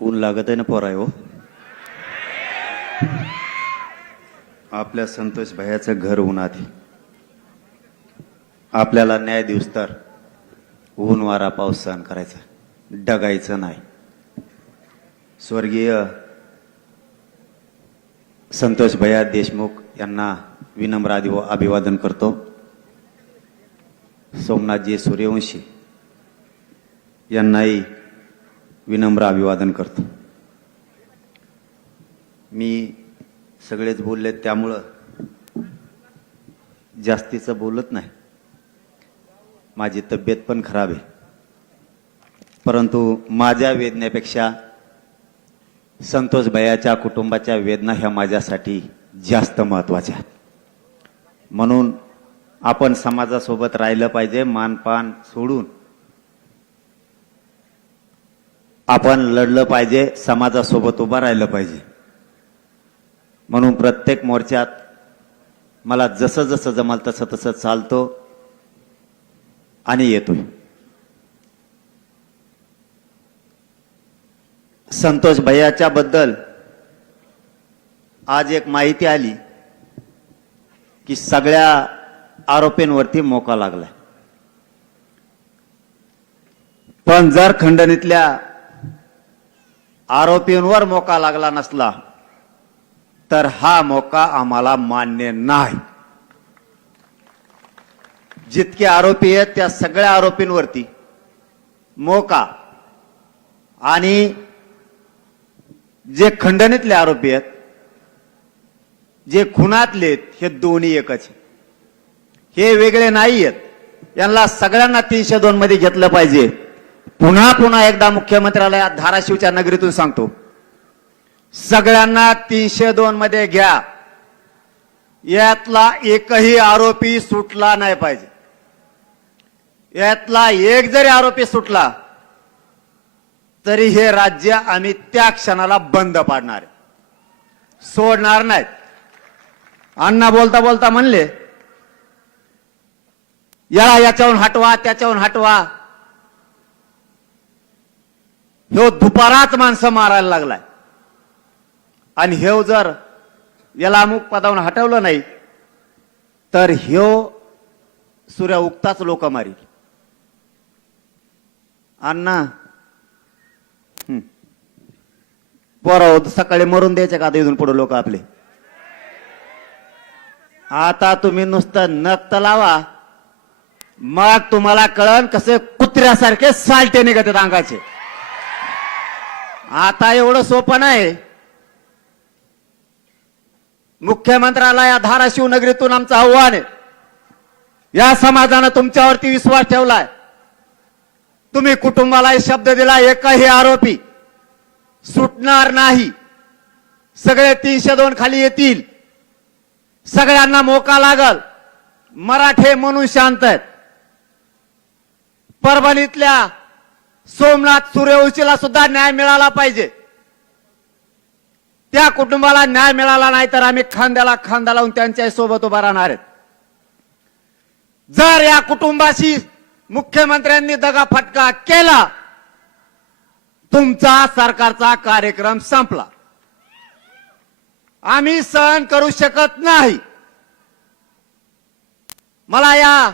ऊन लागत आहे ना पोराय हो. आपल्या संतोष भैयाचं घर उन्हात आहे. आपल्याला न्याय दिवस तर ऊन वारा पाऊस सहन करायचा, डगायचं नाही. स्वर्गीय संतोष भैया देशमुख यांना विनम्र अभिवादन करतो. सोमनाथजी सूर्यवंशी यांनाही विनम्र अभिवादन करतो. मी सगळेच बोलले त्यामुळं जास्तीचं बोलत नाही. माझी तब्येत पण खराब आहे, परंतु माझ्या वेदनेपेक्षा संतोष भैयाच्या कुटुंबाच्या वेदना ह्या माझ्यासाठी जास्त महत्त्वाच्या आहेत. म्हणून आपण समाजासोबत राहिलं पाहिजे. मानपान सोडून आपण लढलं पाहिजे, समाजासोबत उभं राहिलं पाहिजे. म्हणून प्रत्येक मोर्चात मला जसं जसं जमाल तसं तसं चालतो आणि येतोय. संतोष भैयाच्या बद्दल आज एक माहिती आली की सगळ्या आरोपींवरती मोका लागलाय. पण जर खंडणीतल्या आरोपींवर मोका लागला नसला तर हा मोका आम्हाला मान्य नाही. जितके आरोपी आहेत त्या सगळ्या आरोपींवरती मोका आणि जे खंडणीतले आरोपी आहेत, जे खुनातले आहेत, हे दोन्ही एकच. हे वेगळे नाही आहेत. यांना सगळ्यांना 302 मध्ये घेतलं पाहिजे. पुन्हा पुन्हा एकदा मुख्यमंत्र्याला धाराशिवच्या नगरीतून सांगतो, सगळ्यांना 302 मध्ये घ्या. यातला एकही आरोपी सुटला नाही पाहिजे. यातला एक जरी आरोपी सुटला तरी हे राज्य आम्ही त्या क्षणाला बंद पाडणार, सोडणार नाहीत. अण्णा बोलता बोलता म्हणले याला याच्याहून हटवा, त्याच्याहून हटवा. ह्यो दुपाराच माणसं मारायला लागलाय आणि ह्यो जर याला अमुक पदावरून हटवलं नाही तर ह्यो सूर्य उगताच लोक मारील. अण्णा पोरं सकाळी मरून द्यायचे का इथून पुढे लोक आपले? आता तुम्ही नुसतं नक्त लावा, मग तुम्हाला कळन कसे कुत्र्यासारखे सालटे निघतात अंगाचे. आता एवढं सोपं नाही. मुख्यमंत्र्याला या धाराशिव नगरीतून आमचं आव्हान आहे. या समाजानं तुमच्यावरती विश्वास ठेवलाय. तुम्ही कुटुंबालाही शब्द दिला, एकही आरोपी सुटणार नाही. सगळे 302 खाली येतील. सगळ्यांना मोका लागल. मराठे म्हणून शांत आहेत. परभणीतल्या सोमनाथ सूर्यवंशीला सुद्धा न्याय मिळाला पाहिजे. त्या कुटुंबाला न्याय मिळाला नाही तर आम्ही खांद्याला खांदा लावून त्यांच्या सोबत उभा राहणार आहेत. जर या कुटुंबाशी मुख्यमंत्र्यांनी दगाफटका केला, तुमचा सरकारचा कार्यक्रम संपला. आम्ही सहन करू शकत नाही. मला या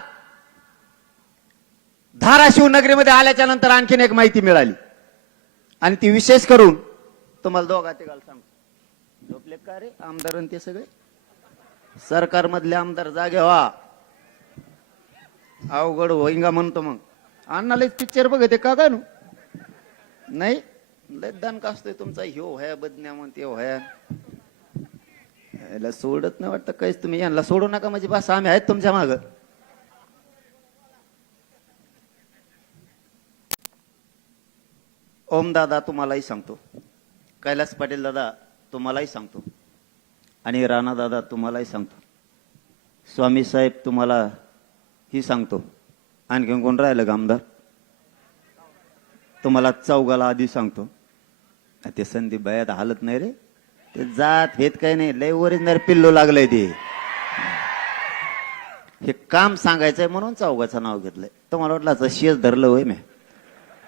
धाराशिव नगरीमध्ये आल्याच्या नंतर आणखीन एक माहिती मिळाली आणि ती विशेष करून तुम्हाला दोघांची गाल सांगतो. झोपले का रे आमदार ते सगळे? सरकारमधले आमदार जागे व्हा, अवघड होईंगा म्हणतो. मग अण्णालाच पिक्चर बघते का नु? नाही लय दान का असतोय तुमचा. ह्यो व्हाया बदन्या म्हणते व्हाया. याला सोडत नाही वाटतं काहीच. तुम्ही यांना सोडू नका म्हणजे बस आम्ही आहेत तुमच्या माग. ओम दादा तुम्हालाही सांगतो, कैलास पाटील दादा तुम्हालाही सांगतो आणि राणा दादा तुम्हालाही सांगतो, स्वामी साहेब तुम्हाला ही सांगतो. आणखी कोण राहिलं आमदार? तुम्हाला चौघाला आधी सांगतो. ते संदीप भैयात हालत नाही रे. ते जात हेत काही नाही, लय ओरिजिनल पिल्लो लागलंय ते. हे काम सांगायचंय म्हणून चौघाचं नाव घेतलंय. तुम्हाला वाटलं शेष धरलं होय मी?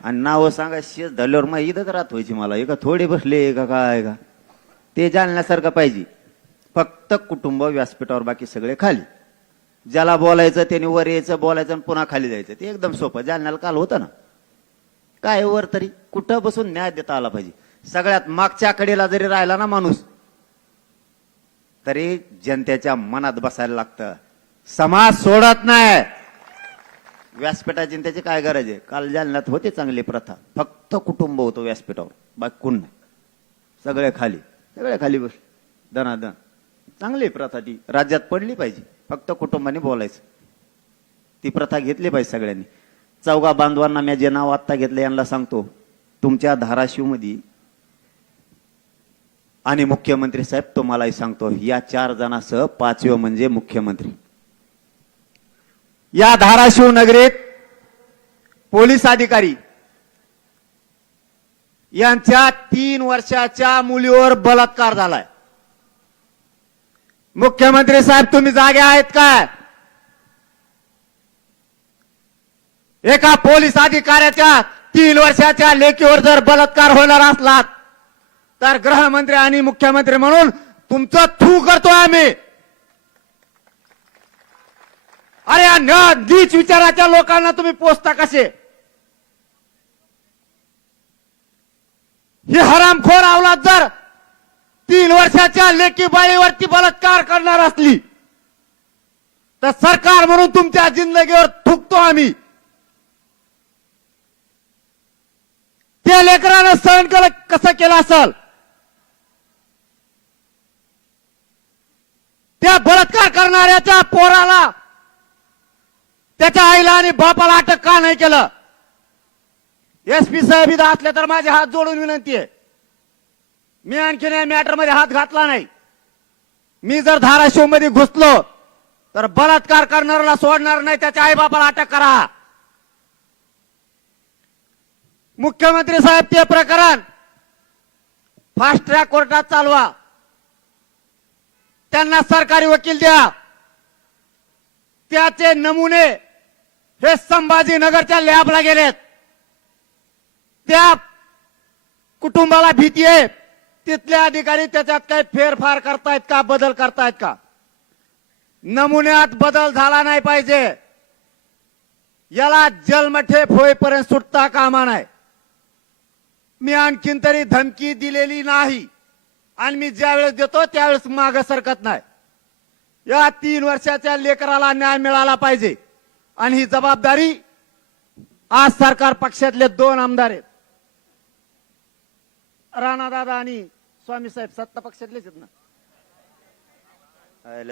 आणि नाव सांगा शेत धरल्यावर मग इथंच राहत व्हायची मला एका थोडे बसले का काय का ते जाणण्यासारखं पाहिजे. फक्त कुटुंब व्यासपीठावर, बाकी सगळे खाली. ज्याला बोलायचं त्याने वर यायचं, बोलायचं आणि पुन्हा खाली जायचं. ते एकदम सोपं. जालन्याला काल होतं ना, काय वर तरी कुठं बसून न्याय देता आला पाहिजे. सगळ्यात मागच्या कडेला जरी राहिला ना माणूस तरी जनतेच्या मनात बसायला लागतं. समाज सोडत नाही. व्यासपीठाची त्याची काय गरज आहे. काल जालन्यात होते चांगली प्रथा, फक्त कुटुंब होतं व्यासपीठावर, बाकी कोण नाही. सगळे खाली बस दनादन. चांगली प्रथा ती राज्यात पडली पाहिजे. फक्त कुटुंबाने बोलायचं. ती प्रथा घेतली पाहिजे सगळ्यांनी. चौघा बांधवांना मी जे नाव आत्ता घेतलं यांना सांगतो, तुमच्या धाराशिव मध्ये आणि मुख्यमंत्री साहेब तुम्हालाही सांगतो, या 4 जणांसह 5वे म्हणजे मुख्यमंत्री. या धाराशिव नगरीत पोलीस अधिकारी यांच्या 3 वर्षाच्या मुलीवर बलात्कार झालाय. मुख्यमंत्री साहेब तुम्ही जागे आहेत काय? एका पोलीस अधिकाऱ्याच्या 3 वर्षाच्या लेकीवर जर बलात्कार होणार असला तर गृहमंत्री आणि मुख्यमंत्री म्हणून तुमचं थू करतोय आम्ही. अरे या नीच विचाराच्या लोकांना तुम्ही पोचता कसे? ही हरामखोर अवलाद जर 3 वर्षाच्या लेकी बाळीवरती बलात्कार करणार असली तर सरकार म्हणून तुमच्या जिंदगीवर थुकतो आम्ही. त्या लेकरानं सहन कसं केलं असेल? त्या बलात्कार करणाऱ्याच्या पोराला, त्याच्या आईला आणि बापाला अटक का नाही केलं? एसपी साहेब इथं असले तर माझे हात जोडून विनंती आहे. मी आणखीन या मॅटर मध्ये हात घातला नाही. मी जर धाराशिव मध्ये घुसलो तर बलात्कार करणाऱ्याला सोडणार नाही. त्याच्या आई बापाला अटक करा. मुख्यमंत्री साहेब ते प्रकरण फास्ट ट्रॅक कोर्टात चालवा. त्यांना सरकारी वकील द्या. त्याचे नमुने हे संभाजीनगरच्या लॅबला गेलेत. त्या कुटुंबाला भीती आहे. तिथले अधिकारी त्याच्यात काही फेरफार करतायत का, बदल करतायत का? नमुन्यात बदल झाला नाही पाहिजे. याला जन्मठेप होईपर्यंत सुटता कामा नाही. मी आणखीन तरी धमकी दिलेली नाही आणि मी ज्यावेळेस देतो त्यावेळेस मागे सरकत नाही. या 3 वर्षाच्या लेकराला न्याय मिळाला पाहिजे आणि ही जबाबदारी आज सरकार पक्षातले 2 आमदार आहेत, राणादादा आणि स्वामी साहेब, सत्ता पक्षातलेच आहेत ना.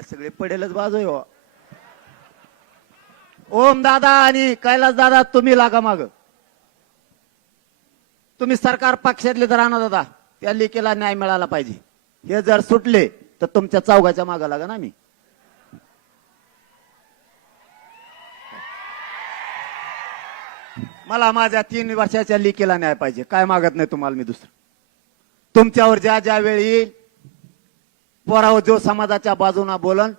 सगळे पडेलच बाजू आहे. ओम दादा आणि कैलास दादा तुम्ही लागा माग. तुम्ही सरकार पक्षातले तर राणादादा, त्या लेकीला न्याय मिळाला पाहिजे. हे जर सुटले तर तुमच्या चौघाच्या मागे लागा ना. मी मला माझ्या 3 वर्षाच्या लेकीला न्याय पाहिजे. काय मागत नाही तुम्हाला मी दुसरं. तुमच्यावर ज्या ज्या वेळी येईल पोराव जो समाजाच्या बाजूने बोलन,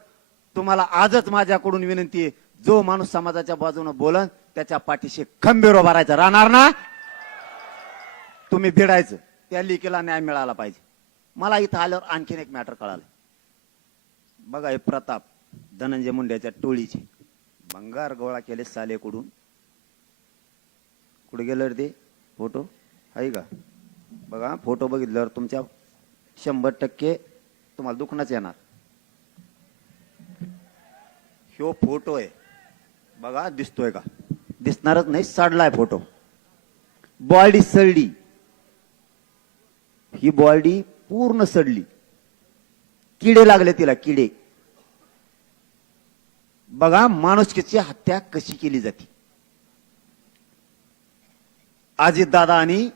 तुम्हाला आजच माझ्याकडून विनंती आहे, जो माणूस समाजाच्या बाजूने बोलन त्याच्या पाठीशी खंबीर उभा राहायचं. राहणार ना? तुम्ही भिडायचं. त्या लेकीला न्याय मिळाला पाहिजे. मला इथं आल्यावर आणखीन एक मॅटर कळालं. बघा हे प्रताप धनंजय मुंडेच्या टोळीचे भंगार गोळा केले सालेकडून. कुठे गेलं रे ते फोटो आहे का? बघा फोटो बघितल्यावर तुमच्या 100% तुम्हाला दुखणंच येणार. ह्यो फोटो आहे बघा, दिसतोय का? दिसणारच नाही, सडलाय फोटो. बॉडी सडली. ही बॉडी पूर्ण सडली. किडे लागले तिला, किडे. बघा माणुसकीची हत्या कशी केली जाते. अजितदादा आणि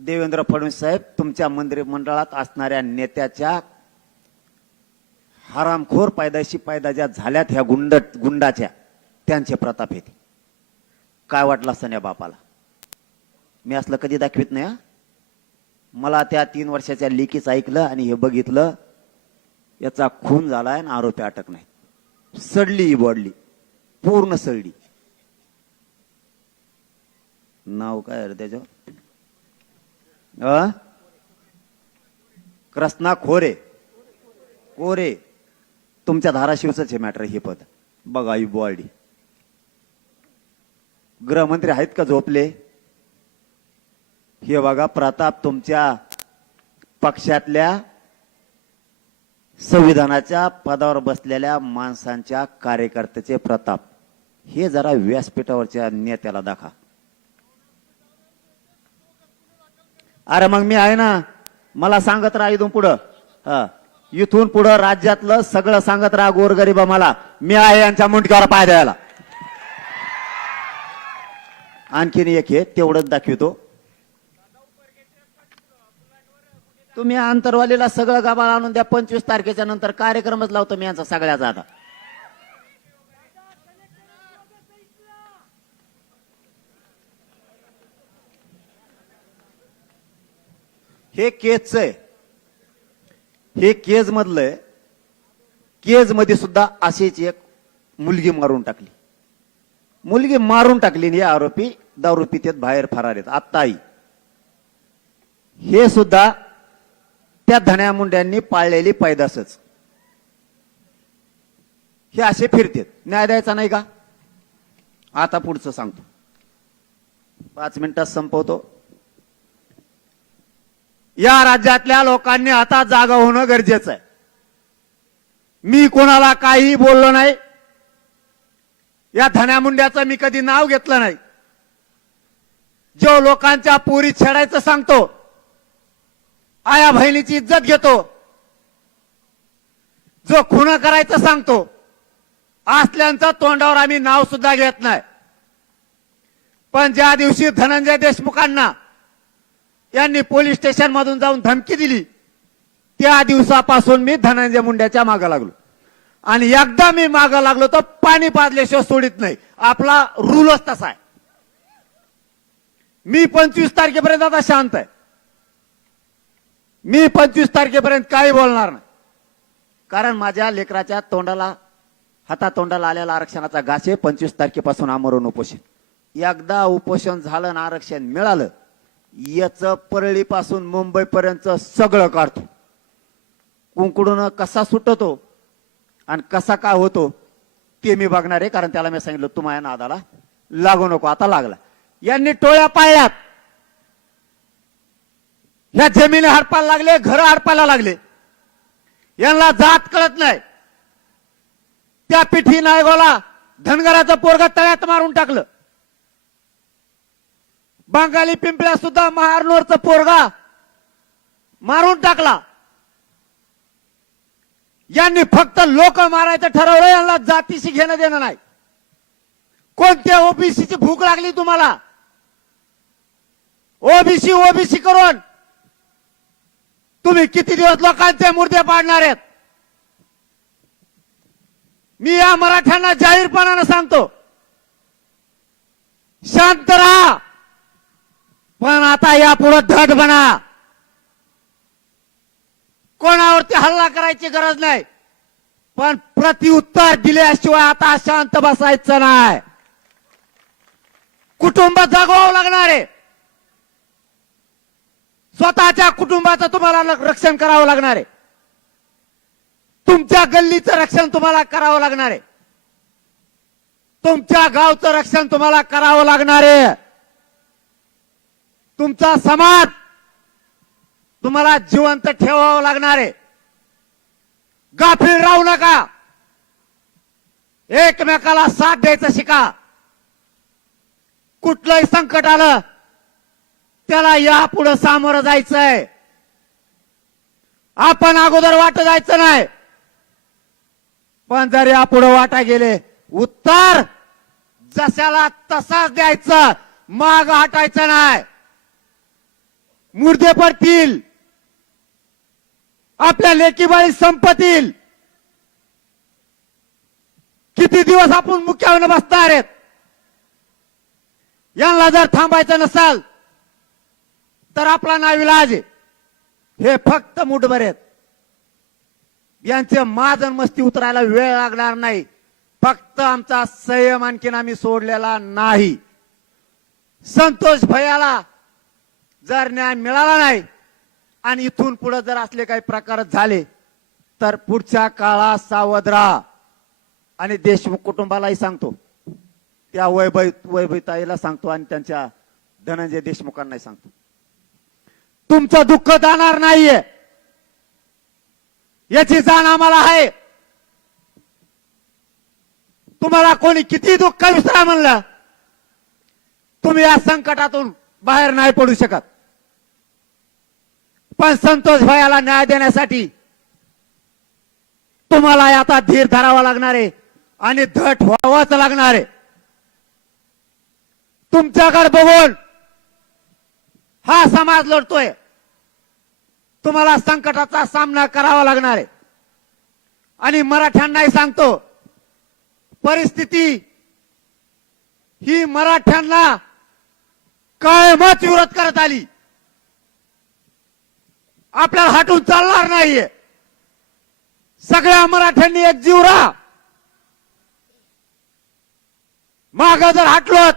देवेंद्र फडणवीस साहेब तुमच्या मंत्रिमंडळात असणाऱ्या नेत्याच्या हरामखोर पैदाशी पैदा ज्या झाल्यात ह्या गुंडाच्या, त्यांचे प्रताप येते. काय वाटलं असं या बापाला? मी असलं कधी दाखवित नाही. मला त्या 3 वर्षाच्या लेकीच ऐकलं आणि हे बघितलं, याचा खून झालाय आणि आरोपी अटक नाही. सडली ही बॉडी, पूर्ण सडली. नाव काय रे त्याचं? कृष्णा खोरे कोरे. तुमच्या धाराशिवच आहे मॅटर हे पद. बघा ही बॉडी. गृहमंत्री आहेत का झोपले? हे बघा प्रताप तुमच्या पक्षातल्या संविधानाच्या पदावर बसलेल्या माणसांच्या कार्यकर्त्याचे प्रताप. हे जरा व्यासपीठावरच्या नेत्याला दाखवा. अरे मग मी आहे ना, मला सांगत राहा इथून पुढं. इथून पुढं राज्यातलं सगळं सांगत राहा गोरगरीबा. मला मी आहे यांच्या मुंडक्यावर पाय द्यायला. आणखीन एक हे तेवढंच दाखवतो. तुम्ही आंतरवालीला सगळं गाभाळ आणून द्या. 25 तारखेच्या नंतर कार्यक्रमच लावतो मी यांचा सगळ्याचा. आता हे केजच आहे. हे केज मधलं. केज मध्ये सुद्धा अशीच एक मुलगी मारून टाकली. मुलगी मारून टाकली. हे आरोपी दारू पितेत बाहेर फरार आहेत. आत्ताही हे सुद्धा त्या धन्या मुंड्यांनी पाळलेली पैदासच. हे असे फिरतेत. न्याय द्यायचा नाही का? आता पुढचं सांगतो. 5 मिनिटात संपवतो. या राज्यातल्या लोकांनी आता जागा होणं गरजेचं आहे. मी कोणाला काही बोललो नाही. या धन्या मुंड्याचं मी कधी नाव घेतलं नाही. जो लोकांच्या पोरी छेडायचं सांगतो, आया बहिणीची इज्जत घेतो, जो खून करायचं सांगतो, असल्यांचं तोंडावर आम्ही नाव सुद्धा घेत नाही. पण ज्या दिवशी धनंजय देशमुखांना यांनी पोलीस स्टेशन मधून जाऊन धमकी दिली, त्या दिवसापासून मी धनंजय मुंड्याच्या मागे लागलो. आणि एकदा मी मागे लागलो तर पाणी पाजल्याशिवाय सोडित नाही. आपला रूलच तसा आहे. मी 25 तारखेपर्यंत आता शांत आहे. मी 25 तारखेपर्यंत काही बोलणार नाही. कारण माझ्या लेकराच्या तोंडाला हातातोंडाला आलेला आरक्षणाचा घास आहे. 25 तारखेपासून आमरण उपोषण. एकदा उपोषण झालं ना आरक्षण मिळालं, याचं परळीपासून मुंबईपर्यंत सगळं काढतो. कुंकडून कसा सुटतो आणि कसा काय होतो ते मी बघणार आहे. कारण त्याला मी सांगितलं तू माझ्या नादाला लागू नको. आता लागला. यांनी टोळ्या पाळल्यात. ह्या जमिनी हडपायला लागले, घर हडपायला लागले. यांना जात कळत नाही. त्या पिठी नायगोला धनगराचं पोरग तळ्यात मारून टाकलं. बंगाली पिंपळ्या सुद्धा महारनोरचं पोरगा मारून टाकला. यांनी फक्त लोक मारायचं ठरवलं. यांना जातीशी घेणं देणं नाही. कोणत्या ओबीसीची भूक लागली तुम्हाला? ओबीसी ओबीसी करून तुम्ही किती दिवस लोकांचे मुर्दे पाडणार आहेत? मी या मराठ्यांना जाहीरपणानं सांगतो, शांत राहा. पण आता यापुढे धड बना. कोणावरती हल्ला करायची गरज नाही. पण प्रत्युत्तर दिल्याशिवाय आता शांत बसायचं नाही. कुटुंब जगवावं लागणार आहे. स्वतःच्या कुटुंबाचं तुम्हाला रक्षण करावं लागणार आहे. तुमच्या गल्लीचं रक्षण तुम्हाला करावं लागणार आहे. तुमच्या गावचं रक्षण तुम्हाला करावं लागणार आहे. तुमचा समाज तुम्हाला जिवंत ठेवावं लागणार आहे. गाफील राहू नका. एकमेकाला साथ द्यायचं शिका. कुठलंही संकट आलं त्याला यापुढे सामोरं जायचंय. आपण अगोदर वाट जायचं नाही. पण जर यापुढे वाटा गेले, उत्तर जशाला तसाच द्यायचं. माग हटायचं नाही. मुर्दे पडतील. आपल्या लेकीबाळी संपतील. किती दिवस आपण मुक्यावर बसणार आहेत? यांना जर थांबायचं नसाल तर आपला नाविलाज आहे. हे फक्त मुठभर आहेत. यांचे माजन मस्ती उतरायला वेळ लागणार नाही. फक्त आमचा संयम आणखीन आम्ही सोडलेला नाही. संतोष भैयाला जर न्याय मिळाला नाही आणि इथून पुढे जर असले काही प्रकार झाले तर पुढच्या काळात सावध राहा. आणि देशमुख कुटुंबालाही सांगतो, त्या वैभवीताईला सांगतो आणि त्यांच्या धनंजय देशमुखांनाही सांगतो, तुमचं दुःख जाणार नाहीये याची जाण आम्हाला आहे. तुम्हाला कोणी किती दुःख विसरा म्हणलं, तुम्ही या संकटातून बाहेर नाही पडू शकत. पण संतोष भैयाला न्याय देण्यासाठी तुम्हाला आता धीर धरावा लागणार आहे आणि धट व्हावाच लागणार आहे. तुमच्याकडे बघून हा समाज लढतोय, तुम्हाला संकटाचा सामना करावा लागणार आहे. आणि मराठ्यांनाही सांगतो, परिस्थिती ही मराठ्यांना कायमच विरोध करत आली, आपल्याला हटून चालणार नाहीये. सगळ्या मराठ्यांनी एक जीव राहा. माग जर हटलो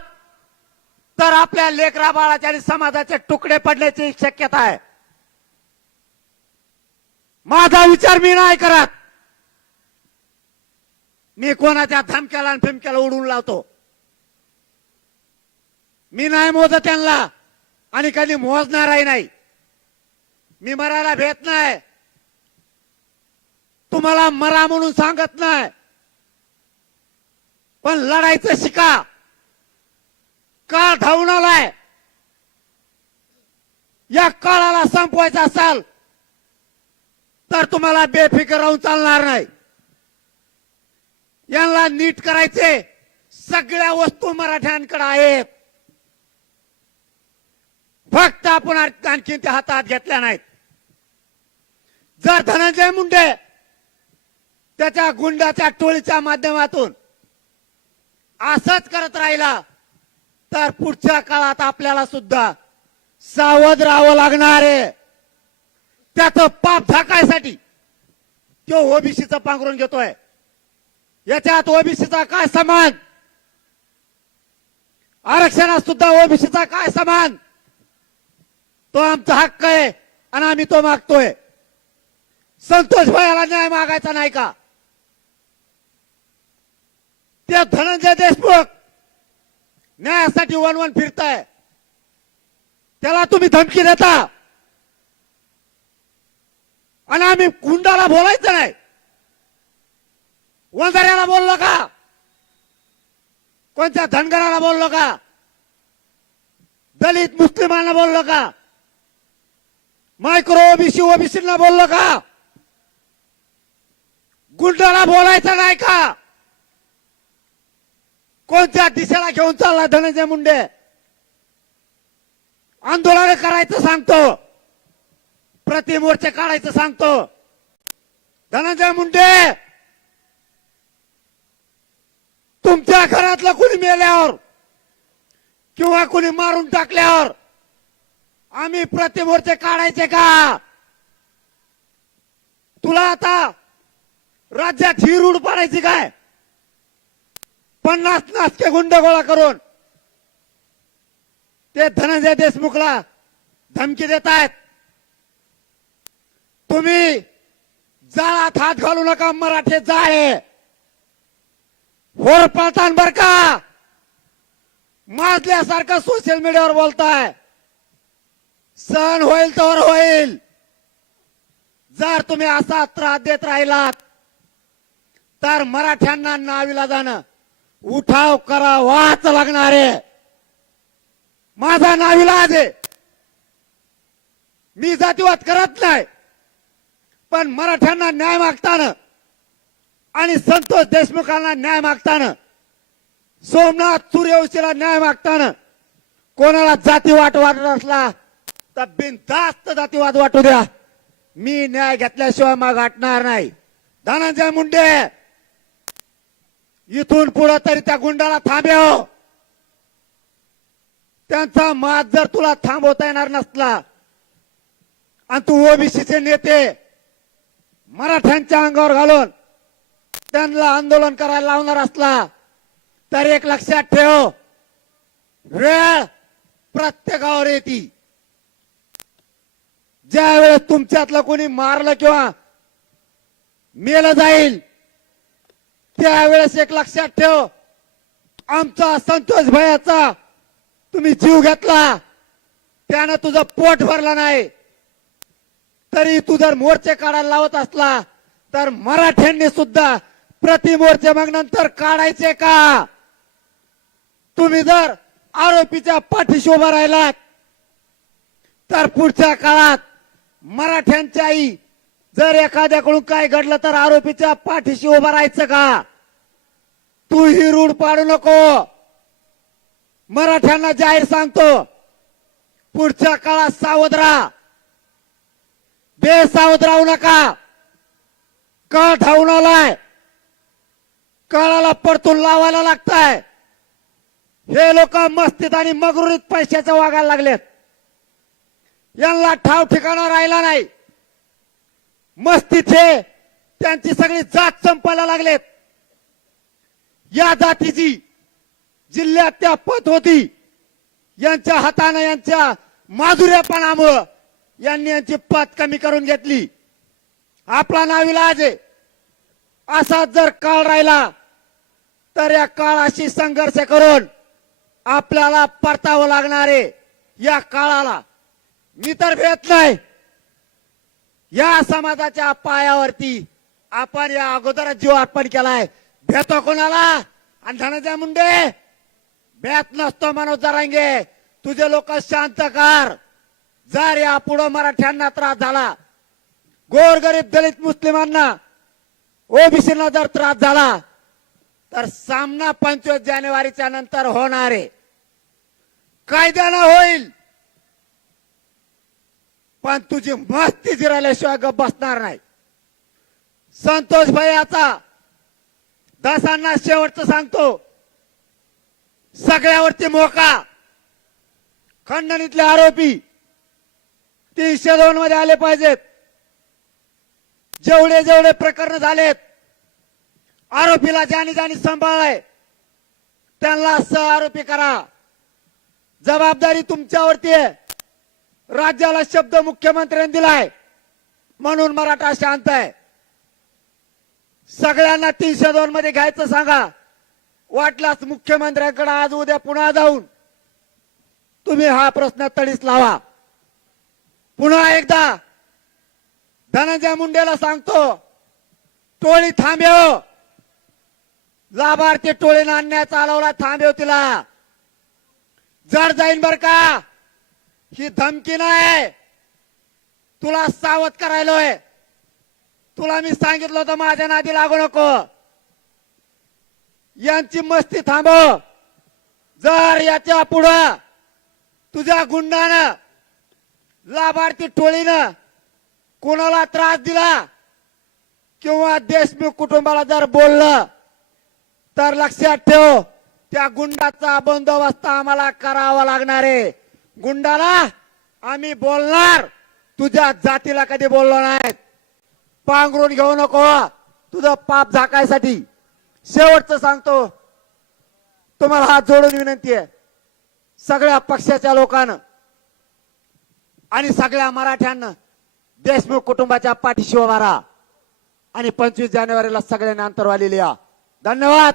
तर आपल्या लेकरा बाळाच्या आणि समाजाचे तुकडे पडण्याची शक्यता आहे. माझा विचार मी नाही करत, मी कोणाच्या धमक्याला आणि फिमक्याला उडून लावतो. मी नाही मोजत त्यांना आणि कधी मोजणारही नाही. मी मरायला भेट नाही, तुम्हाला मरा म्हणून सांगत नाही, पण लढायचं शिका. काळ धावून आलाय, या काळाला संपवायचा असाल तर तुम्हाला बेफिकर राहून चालणार नाही. यांना नीट करायचे सगळ्या वस्तू मराठ्यांकडे आहेत, फक्त आपण आणखी त्या हातात घेतल्या नाहीत. जर धनंजय मुंडे त्याच्या गुंडाच्या टोळीच्या माध्यमातून असंच करत राहिला तर पुढच्या काळात आपल्याला सुद्धा सावध राहावं लागणार आहे. त्याचं पाप झाकायसाठी तो ओबीसीचं पांघरून घेतोय. याच्यात ओबीसीचा काय समान, आरक्षणात सुद्धा ओबीसीचा काय समान. तो आमचा हक्क आहे आणि आम्ही तो मागतोय. संतोष भैयाला न्याय मागायचा नाही का? ते धनंजय देशमुख न्यायासाठी वन फिरताय, त्याला तुम्ही धमकी देता आणि आम्ही गुंडाला बोलायचं नाही. वंजाऱ्याला बोललो का? कोणत्या धनगराला बोललो का? दलित मुस्लिमांना बोललो का? मायक्रो ओबीसीना बोललो का? गुंडाला बोलायचं नाही का? कोणत्या दिशेला घेऊन चालला धनंजय मुंडे? आंदोलन करायचं सांगतो, प्रतिमोर्चे काढायचं सांगतो. धनंजय मुंडे, तुमच्या घरातलं कुणी मेल्यावर किंवा कुणी मारून टाकल्यावर आम्ही प्रतिमोर्चे काढायचे का? तुला आता राज्यात ही रूढ पाडायची काय? 50 नासके गुंड गोळा करून ते धनंजय देशमुखला धमकी देत आहेत. तुम्ही जाळात हात घालू नका, मराठे जाळे होर पळतान बर का? माजल्यासारखं सोशल मीडियावर बोलताय. सण होईल तर होईल. जर तुम्ही असा त्रास देत राहिलात तर मराठ्यांना नाविलाजानं उठाव करावाच लागणार आहे. माझा नाविलाज आहे. मी जातीवाद करत नाही, पण मराठ्यांना न्याय मागताना आणि संतोष देशमुखांना न्याय मागताना, सोमनाथ सूर्यवंशीला न्याय मागताना कोणाला जातीवाद वाटत असला तर बिनधास्त जातीवाद वाटू द्या. मी न्याय घेतल्याशिवाय माग हटणार नाही. धनंजय मुंडे, इथून पुढे तरी त्या गुंडाला थांबव. त्यांचा माज जर तुला थांबवता येणार नसला आणि तू ओबीसीचे नेते मराठ्यांच्या अंगावर घालून त्यांना आंदोलन करायला लावणार असला तर एक लक्षात ठेव, वेळ प्रत्येकावर येते. ज्या वेळेस तुमच्यातलं कोणी मारलं किंवा मेलं जाईल त्यावेळेस एक लक्षात ठेव, आमचा संतोष भैयाचा तुम्ही जीव घेतला, त्यानं तुझं पोट भरलं नाही, तरी तू जर मोर्चे काढायला लावत असला तर मराठ्यांनी सुद्धा प्रति मोर्चे मग नंतर काढायचे का? तुम्ही जर आरोपीच्या पाठीशी उभा राहिलात तर पुढच्या काळात मराठ्यांच्याही जर एखाद्याकडून काय घडलं तर आरोपीच्या पाठीशी उभा राहायचं का? तू ही रूढ पाडू नको. मराठ्यांना जाहीर सांगतो, पुढच्या काळात सावध राहा, बेसावध राहू नका. काळ धावून आलाय, काळाला परतून लावायला लागताय. हे लोक मस्तीत आणि मगरुरीत पैशाचं वागायला लागलेत. यांना ठाव ठिकाणा राहिला नाही. मस्तीचे त्यांची सगळी जात संपायला लागलेत. या जातीची जिल्ह्यात त्या पत होती, यांच्या हाताने यांच्या माधुर्यपणामुळं यांनी यांची पत कमी करून घेतली. आपला नाविलाज आहे. असाच जर काळ राहिला तर या काळाशी संघर्ष करून आपल्याला परतावं लागणार आहे. या काळाला मी तर भेट नाही. या समाजाच्या पायावरती आपण या अगोदर जीव अर्पण केलाय. भेटतो कोणाला? आणि धनंजय मुंडे भेट नसतो. मनोज जरांगे तुझे लोक शांत कर. जर या पुढे मराठ्यांना त्रास झाला, गोरगरीब दलित मुस्लिमांना ओबीसीना जर त्रास झाला तर सामना 25 जानेवारीच्या नंतर होणार आहे. कायद्यानं होईल, पण तुझी मस्ती जिरल्याशिवाय गप बसणार नाही. संतोष भैयाचा दासांना शेवटचं सांगतो, सगळ्यावरती मोका. खंडणीतले आरोपी 302 मध्ये आले पाहिजेत. जेवढे जेवढे प्रकरण झालेत, आरोपीला ज्याने ज्याने सांभाळलाय त्यांना सह आरोपी करा. जबाबदारी तुमच्यावरती आहे. राज्याला शब्द मुख्यमंत्र्यांनी दिलाय म्हणून मराठा शांत आहे. सगळ्यांना 302 मध्ये घ्यायचं सांगा. वाटल्यास मुख्यमंत्र्यांकडे आज उद्या पुन्हा जाऊन तुम्ही हा प्रश्न तडीस लावा. पुन्हा एकदा धनंजय मुंडेला सांगतो, टोळी थांबव. लाभार्थी टोळीनं अन्याय चालवला, थांबव तिला. जड जाईन बर का, ही धमकी नाही. तुला सावध करायलोय. तुला मी सांगितलं होतं माझ्या नादी लागू नको. यांची मस्ती थांबव. जर याच्या पुढं तुझ्या गुंडानं लाभार्थी टोळीनं कोणाला त्रास दिला किंवा देशमुख कुटुंबाला जर बोललं तर लक्षात ठेव, त्या गुंडाचा बंदोबस्त आम्हाला करावा लागणार आहे. गुंडाला आम्ही बोलणार, तुझ्या जातीला कधी बोललो नाही. पांघरून घेऊ नको तुझं पाप झाकायसाठी. शेवटचं सांगतो, तुम्हाला हात जोडून विनंती आहे, सगळ्या पक्षाच्या लोकांना आणि सगळ्या मराठ्यांना देशमुख कुटुंबाच्या पाठीशी उभा राहा आणि 25 जानेवारीला सगळ्यांना अंतरवाली लिहा. धन्यवाद.